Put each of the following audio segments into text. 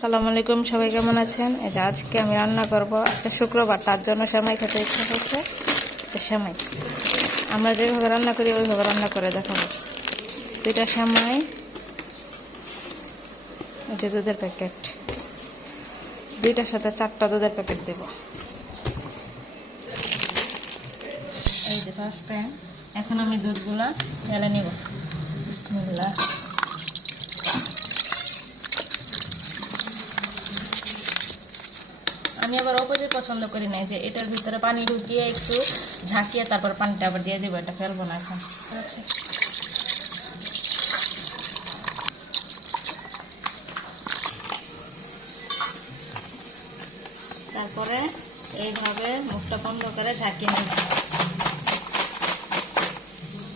সালাম আলাইকুম, সবাই কেমন আছেন? এই যে আজকে আমি রান্না করব। আজকে শুক্রবার, তার জন্য সেমাই খেতে ইচ্ছা করছে। সেমাই। আমরা যেভাবে রান্না করি, ওইভাবে রান্না করে দেখাবো। দুইটা সেমাই। যে দুধের প্যাকেট। দুইটার সাথে চারটা দুধের প্যাকেট দেব। এই যে ফার্স্ট প্যান এখন আমি দুধগুলা ঢেলে নিব। বিসমিল্লাহ। আমি আবার অপোজিট পছন্দ করি না যে এটার ভিতরে পানি ঢুকিয়ে একটু ঝাঁকিয়ে তারপর পানিটা আবার দিয়ে দেবো, এটা ফেলব না এখন। আচ্ছা। তারপরে এইভাবে মুখটা বন্ধ করে ঝাঁকিয়ে নেব।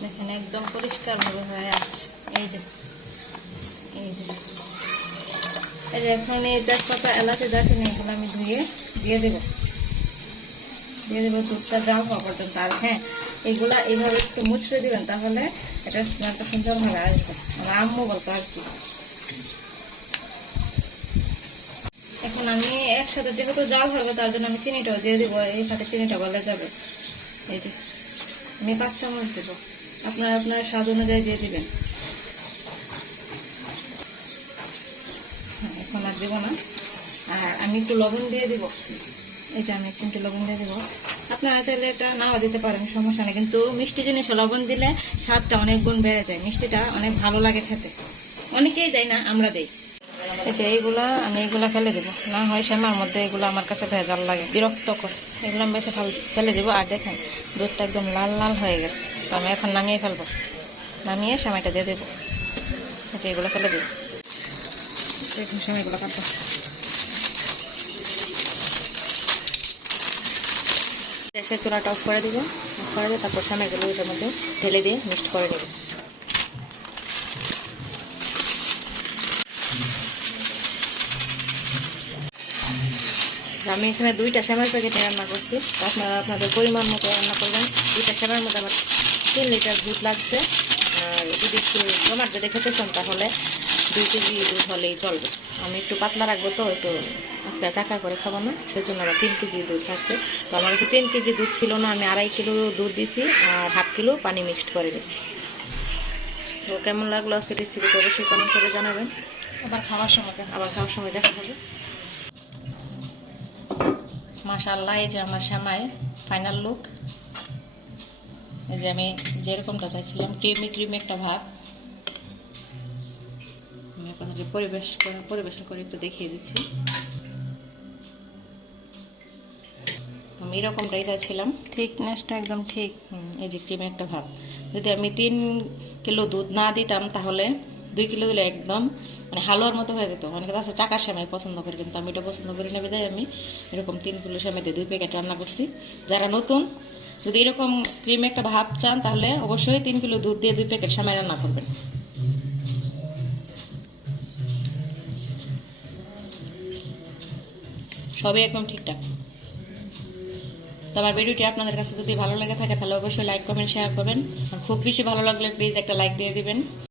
দেখেন একদম পরিষ্কারভাবে হয়ে আসছে। এই যে এই যে। এখন এই এলাচি আমি ধুয়ে দিয়ে দেবো। দিয়ে দেবো দুধটা হওয়া পর্যন্ত আর হ্যাঁ। এগুলা এইভাবে একটু তাহলে এটা স্মেলটা সুন্দরভাবে আসবে। আমার আম্মু বলতো আর কি। এখন আমি একসাথে, যেহেতু জাল হবে, তার জন্য আমি চিনিটাও দিয়ে দিব, এই সাথে চিনিটা গলে যাবে। এই যে, আমি পাঁচ চামচ দেবো। আপনার আপনার স্বাদ অনুযায়ী দিয়ে দিবেন হ্যাঁ, এখন আর দেবো না। আর আমি একটু লবণ দিয়ে দিব। এই যে আমি একটু লবণ দিয়ে দেবো। আপনারা চাইলে এটা নাও দিতে পারেন, সমস্যা নেই। কিন্তু মিষ্টি জিনিসে লবণ দিলে স্বাদটা অনেক গুণ বেড়ে যায়। মিষ্টিটা অনেক ভালো লাগে খেতে। অনেকেই দেয় না, আমরা দেই। এই যে এইগুলা আমি এগুলা ফেলে দেবো। না হয় শ্যামার মধ্যে এগুলো আমার কাছে ভেজাল লাগে বিরক্ত করে এগুলো আমি বেশি ফেল- দেবো। আর দেখেন, দুধটা একদম লাল লাল হয়ে গেছে। তো আমি এখন নামিয়ে ফেলব। নামিয়ে সেমাইটা দিয়ে দেবো। যে এগুলো ফেলে দেবো। দেখুন সেমাইগুলো কাটো গ্যাসের চুলাটা অফ করে দিব। অফ করে দিয়ে তারপর সেমাইগুলো ওইটার মধ্যে ঢেলে দিয়ে মিক্সড করে দেবো আমি এখানে দুইটা সেমাই প্যাকেটে রান্না করছি। আপনারা আপনাদের পরিমাণ মতো রান্না করবেন। দুইটা সেমাইয়ের মধ্যে আমার তিন লিটার দুধ লাগছে। আর যদি একটু জমাট যদি খেতে চান তাহলে দুই কেজি দুধ হলেই চলবে। আমি একটু পাতলা রাখব তো একটু আজকে চাকা করে খাব না সেই জন্য আমার তিন কেজি দুধ থাকছে তো আমার কাছে তিন কেজি দুধ ছিল না আমি আড়াই কিলো দুধ দিছি আর হাফ কিলো পানি মিক্সড করে দিছি তো কেমন লাগল আজকে রেসিপিটা অবশ্যই কমেন্ট করে জানাবেন। আবার খাওয়ার সময় আবার খাওয়ার সময় দেখা হবে। মাশাল্লাহ এই যে আমার শ্যামাই ফাইনাল লুক এই যে আমি যেরকমটা চাইছিলাম ক্রিমি ক্রিমি একটা ভাব। আপনাদের পরিবেশ পরিবেশন করে একটু দেখিয়ে দিচ্ছি। আমি এরকমটাই চাইছিলাম। থিকনেসটা একদম ঠিক। এই যে ক্রিমি একটা ভাব। যদি আমি তিন কিলো দুধ না দিতাম তাহলে দুই কিলো দিলে একদম মানে হালুয়ার মতো হয়ে যেত। অনেকে আছে চাকা সেমাই পছন্দ করে কিন্তু আমি এটা পছন্দ করি না বিধায় আমি এরকম তিন কিলো সেমাই দিয়ে দুই প্যাকেট রান্না করছি। যারা নতুন যদি এরকম ক্রিম একটা ভাব চান তাহলে অবশ্যই তিন কিলো দুধ দিয়ে দুই প্যাকেট সেমাই রান্না করবেন। সবই একদম ঠিকঠাক। তো আমার ভিডিওটি আপনাদের কাছে যদি ভালো লেগে থাকে, তাহলে অবশ্যই লাইক কমেন্ট শেয়ার করবেন। আর খুব বেশি ভালো লাগলে প্লিজ একটা লাইক দিয়ে দিবেন।